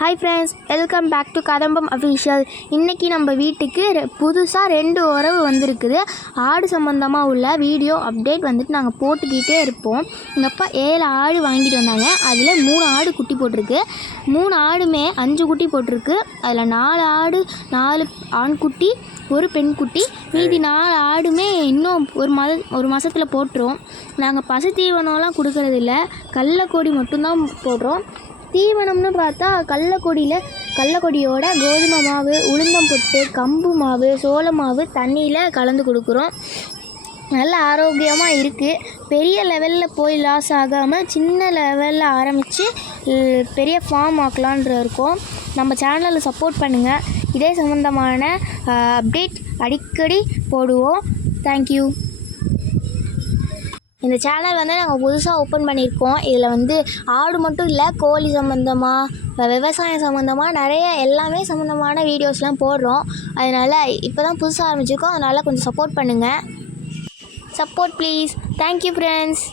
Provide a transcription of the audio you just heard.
Hi friends, welcome back to Kadambam official. இன்றைக்கி நம்ம வீட்டுக்கு புதுசாக 2 உறவு வந்திருக்குது. ஆடு சம்மந்தமாக உள்ள வீடியோ அப்டேட் வந்துட்டு நாங்கள் போட்டுக்கிட்டே இருப்போம். எங்கள் அப்பா 7 ஆடு வாங்கிட்டு வந்தாங்க. அதில் 3 ஆடு குட்டி போட்டிருக்கு. 3 ஆடுமே 5 குட்டி போட்டிருக்கு. அதில் 4 ஆடு 4 ஆண்குட்டி, 1 பெண்குட்டி. மீதி 4 ஆடுமே இன்னும் ஒரு மாதத்தில் போட்டுரும். நாங்கள் பசு தீவனம்லாம் கொடுக்கறதில்ல, கடலக்கொடி மட்டும்தான் போடுறோம். தீவனம்னு பார்த்தா கடலக்கொடியோட கோதுமை மாவு, உளுந்தம்பொட்டு, கம்பு மாவு, சோள மாவு தண்ணியில் கலந்து கொடுக்குறோம். நல்ல ஆரோக்கியமாக இருக்குது. பெரிய லெவலில் போய் லாஸ் ஆகாமல் சின்ன லெவலில் ஆரம்பித்து பெரிய ஃபார்ம் ஆக்கலான்ற இருக்கோம். நம்ம சேனலில் சப்போர்ட் பண்ணுங்கள். இதே சம்மந்தமான அப்டேட் அடிக்கடி போடுவோம். தேங்க்யூ. இந்த சேனல் வந்து நாங்கள் புதுசாக ஓப்பன் பண்ணியிருக்கோம். இதில் ஆடு மட்டும் இல்லை, கோழி சம்மந்தமாக, விவசாயம் சம்மந்தமாக நிறைய எல்லாமே சம்மந்தமான வீடியோஸ்லாம் போடுறோம். அதனால் இப்போ தான் புதுசாக ஆரம்பிச்சிருக்கோம். அதனால் கொஞ்சம் சப்போர்ட் பண்ணுங்கள். Support please. Thank you friends.